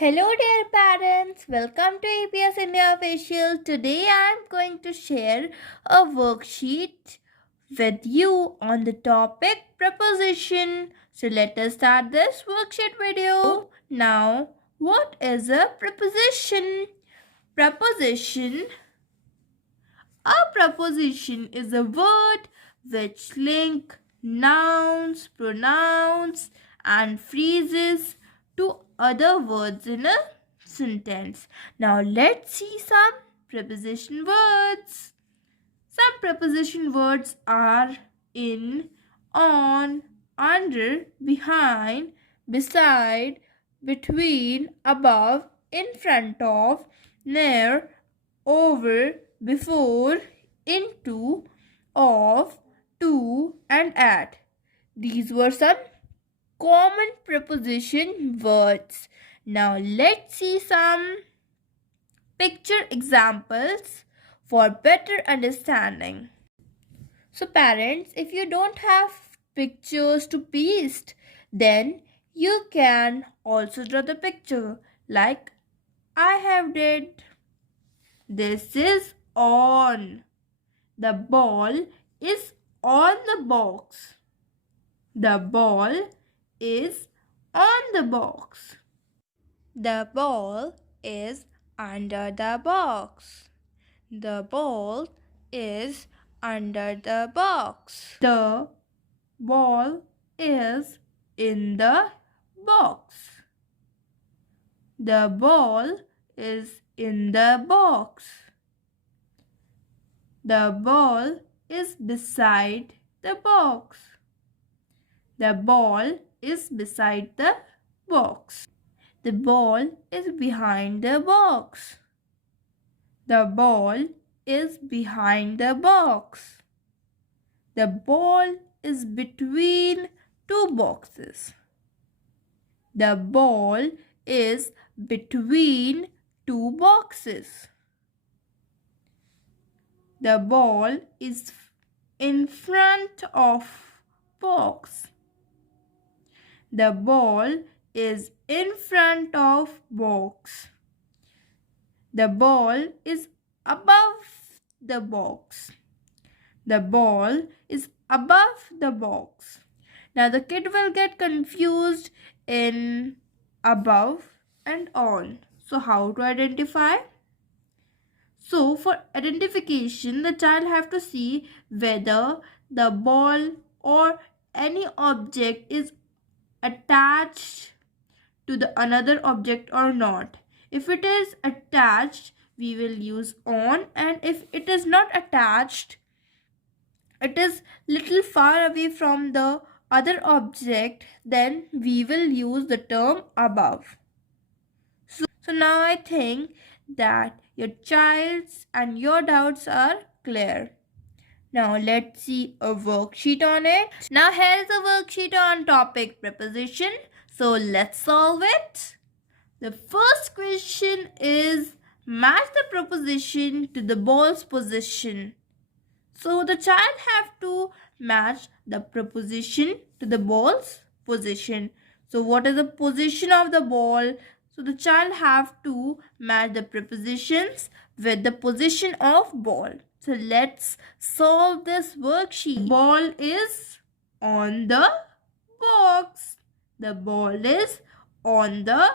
Hello dear parents, welcome to APS India Official. Today I am going to share a worksheet with you on the topic preposition. So let us start this worksheet video. Now, what is a preposition? Preposition. A preposition is a word which link nouns, pronouns and phrases to other words in a sentence. Now let's see some preposition words. Some preposition words are in, on, under, behind, beside, between, above, in front of, near, over, before, into, of, to, and at. These were some common preposition words. Now let's see some picture examples for better understanding. So parents, if you don't have pictures to paste, then you can also draw the picture like I have did. This is on. The ball is on the box. The ball is on the box. The ball is under the box. The ball is under the box. The ball is in the box. The ball is in the box. The ball is beside the box. The ball is beside the box. The ball is behind the box. The ball is behind the box. The ball is between two boxes. The ball is between two boxes. The ball is in front of box. The ball is in front of box. The ball is above the box. The ball is above the box. Now the kid will get confused in above and on. So how to identify? So for identification, the child have to see whether the ball or any object is attached to the another object or not. If it is attached, we will use on, and if it is not attached, it is little far away from the other object, then we will use the term above. So now I think that your child's and your doubts are clear. Now let's see a worksheet on it. Now here is a worksheet on topic preposition. So let's solve it. The first question is match the preposition to the ball's position. So the child have to match the preposition to the ball's position. So what is the position of the ball? So the child have to match the prepositions with the position of ball. So let's solve this worksheet. Ball is on the box. The ball is on the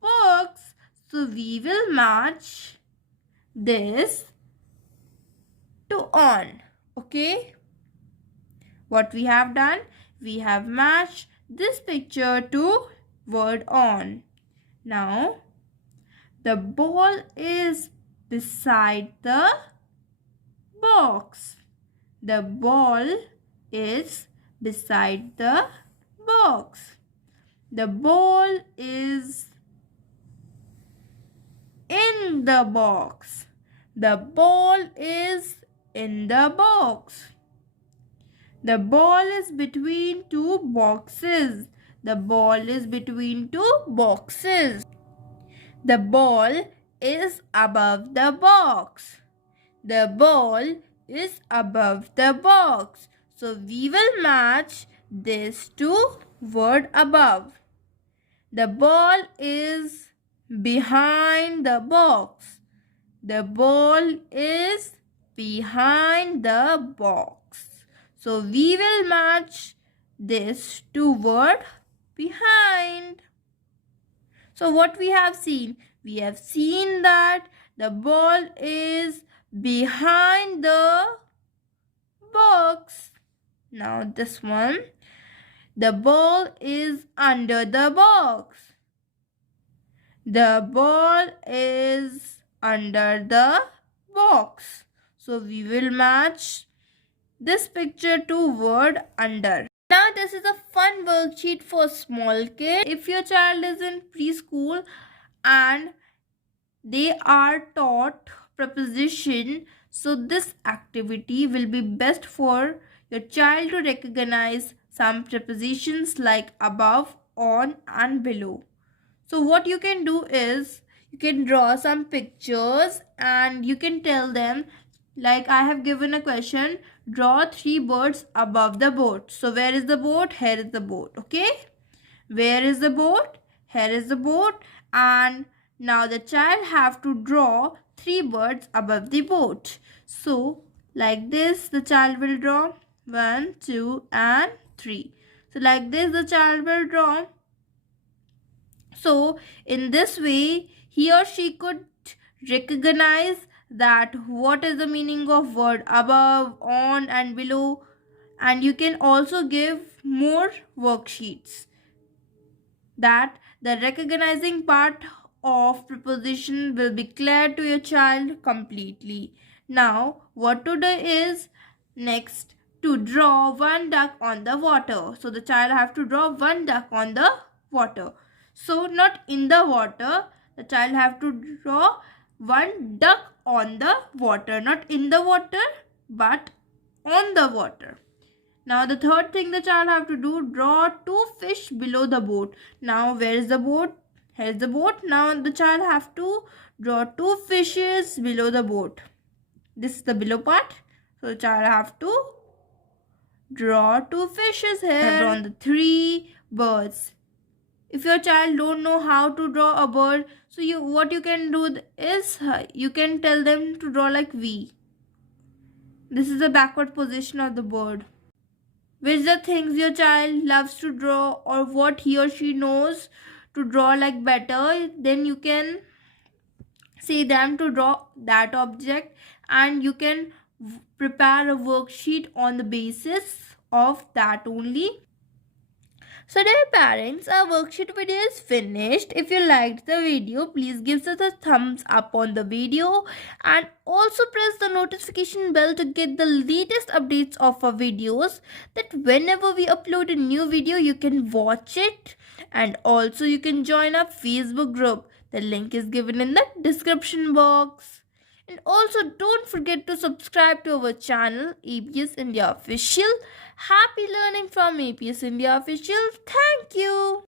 box. So we will match this to on. Okay. What we have done? We have matched this picture to word on. Now, the ball is beside the box. The ball is beside the box. The ball is in the box. The ball is in the box. The ball is between two boxes. The ball is between two boxes. The ball is above the box. The ball is above the box. So we will match this to word above. The ball is behind the box. The ball is behind the box. So we will match this to word behind. So what we have seen? We have seen that the ball is behind the box. Now this one. The ball is under the box. The ball is under the box. So we will match this picture to word under. Now this is a fun worksheet for small kids. If your child is in preschool and they are taught preposition, so this activity will be best for your child to recognize some prepositions like above, on and below. So what you can do is you can draw some pictures and you can tell them, like I have given a question, draw 3 birds above the boat. So where is the boat? Here is the boat. Okay. Where is the boat? Here is the boat. And now the child have to draw 3 birds above the boat. So like this the child will draw 1, 2 and 3. So like this the child will draw. So in this way he or she could recognize that what is the meaning of word above, on and below. And you can also give more worksheets that the recognizing part of preposition will be clear to your child completely. Now what to do is next to draw one duck on the water. So the child have to draw one duck on the water. So not in the water, the child have to draw one duck on the water, not in the water but on the water. Now the third thing the child have to do, draw 2 fish below the boat. Now where is the boat? Here is the boat. Now the child have to draw 2 fishes below the boat. This is the below part. So the child have to draw 2 fishes here. I've drawn the 3 birds. If your child don't know how to draw a bird, so what you can do is you can tell them to draw like V. This is the backward position of the bird. Which the things your child loves to draw or what he or she knows to draw like better, then you can say them to draw that object and you can prepare a worksheet on the basis of that only. So dear parents, our worksheet video is finished. If you liked the video, please give us a thumbs up on the video and also press the notification bell to get the latest updates of our videos, that whenever we upload a new video, you can watch it. And also you can join our Facebook group. The link is given in the description box. And also don't forget to subscribe to our channel APS India Official. Happy learning from APS India Official. Thank you.